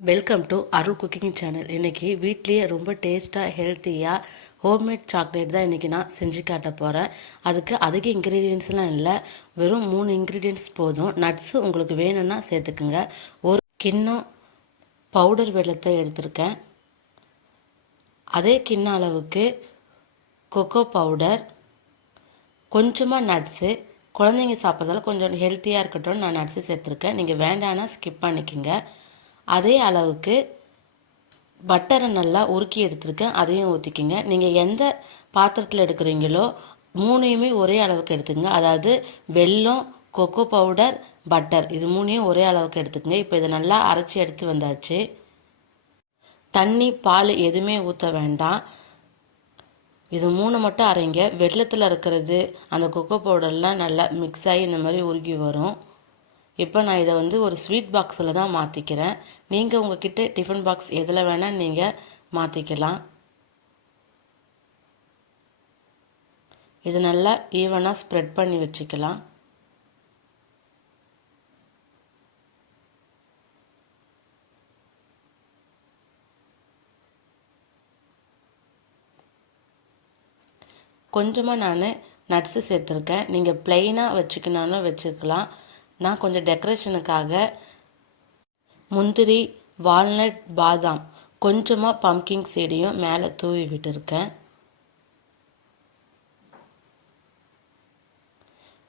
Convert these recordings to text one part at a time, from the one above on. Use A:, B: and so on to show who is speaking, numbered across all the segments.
A: Welcome to Arul cooking channel இன்னைக்கு வீட்லேயே ரொம்ப டேஸ்ட்டாக ஹெல்த்தியாக ஹோம்மேட் சாக்லேட் தான் இன்றைக்கி நான் செஞ்சு காட்ட போகிறேன் அதுக்கு அதிக இன்க்ரீடியன்ஸ்லாம் இல்லை. வெறும் மூணு இன்க்ரீடியன்ட்ஸ் போதும். நட்ஸு உங்களுக்கு வேணும்னா சேர்த்துக்குங்க. ஒரு கிண்ணம் பவுடர் வெள்ளத்தை எடுத்திருக்கேன். அதே கிண்ண அளவுக்கு கொக்கோ பவுடர் கொஞ்சமாக நட்ஸு குழந்தைங்க சாப்பிட்றதால கொஞ்சம் ஹெல்த்தியாக இருக்கட்டும் நான் நட்ஸு சேர்த்துருக்கேன். நீங்கள் வேண்டானா ஸ்கிப் பண்ணிக்கோங்க. அதே அளவுக்கு பட்டரை நல்லா உருக்கி எடுத்துருக்கேன். அதையும் ஊற்றிக்கிங்க நீங்கள் எந்த பாத்திரத்தில் எடுக்கிறீங்களோ மூணையுமே ஒரே அளவுக்கு எடுத்துக்கங்க. அதாவது வெல்லம் கொக்கோ பவுடர் பட்டர் இது மூணையும் ஒரே அளவுக்கு எடுத்துக்கங்க. இப்போ இதை நல்லா அரைச்சி எடுத்து வந்தாச்சு. தண்ணி பால் எதுவுமே ஊற்ற வேண்டாம். இது மூணு மட்டும் அரைங்க. வெள்ளத்தில் இருக்கிறது அந்த கொக்கோ பவுடர்லாம் நல்லா மிக்ஸ் ஆகி இந்த மாதிரி உருகி வரும். இப்போ நான் இதை வந்து ஒரு ஸ்வீட் பாக்ஸில் தான் மாற்றிக்கிறேன் நீங்கள் உங்ககிட்ட டிஃபன் பாக்ஸ் எதில் வேணால் நீங்கள் மாற்றிக்கலாம் இது நல்லா ஈவனாக ஸ்ப்ரெட் பண்ணி வச்சுக்கலாம். கொஞ்சமாக நான் நட்ஸு சேர்த்துருக்கேன். நீங்கள் ப்ளெயினாக வச்சுக்கினாலும் வச்சுக்கலாம். நான் கொஞ்சம் டெக்கரேஷனுக்காக முந்திரி வால்நட் பாதாம் கொஞ்சமாக பம்கிங் சீடையும் மேலே தூவி விட்டுருக்கேன்.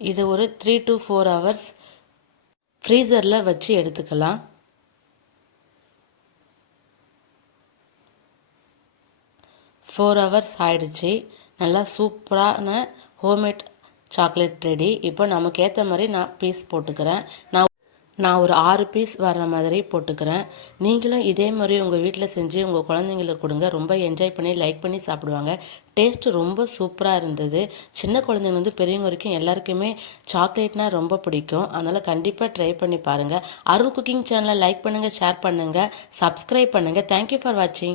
A: இது ஒரு த்ரீ டு ஃபோர் ஹவர்ஸ் ஃப்ரீசரில் வச்சு எடுத்துக்கலாம். ஃபோர் ஹவர்ஸ் ஆயிடுச்சு. நல்லா சூப்பரான ஹோம்மேட் சாக்லேட் ரெடி. இப்போ நமக்கு ஏற்ற மாதிரி நான் பீஸ் போட்டுக்கிறேன். நான் நான் ஒரு ஆறு பீஸ் வர்ற மாதிரி போட்டுக்கிறேன். நீங்களும் இதே மாதிரி உங்கள் வீட்டில் செஞ்சு உங்கள் குழந்தைங்களுக்கு கொடுங்க. ரொம்ப என்ஜாய் பண்ணி லைக் பண்ணி சாப்பிடுவாங்க. டேஸ்ட்டு ரொம்ப சூப்பராக இருந்தது. சின்ன குழந்தைங்க வந்து பெரியவங்க வரைக்கும் எல்லாருக்குமே சாக்லேட்னால் ரொம்ப பிடிக்கும். அதனால் கண்டிப்பாக ட்ரை பண்ணி பாருங்கள் அருள் குக்கிங் சேனலை லைக் பண்ணுங்கள் ஷேர் பண்ணுங்கள் சப்ஸ்கிரைப் பண்ணுங்கள் தேங்க்யூ ஃபார் வாட்சிங்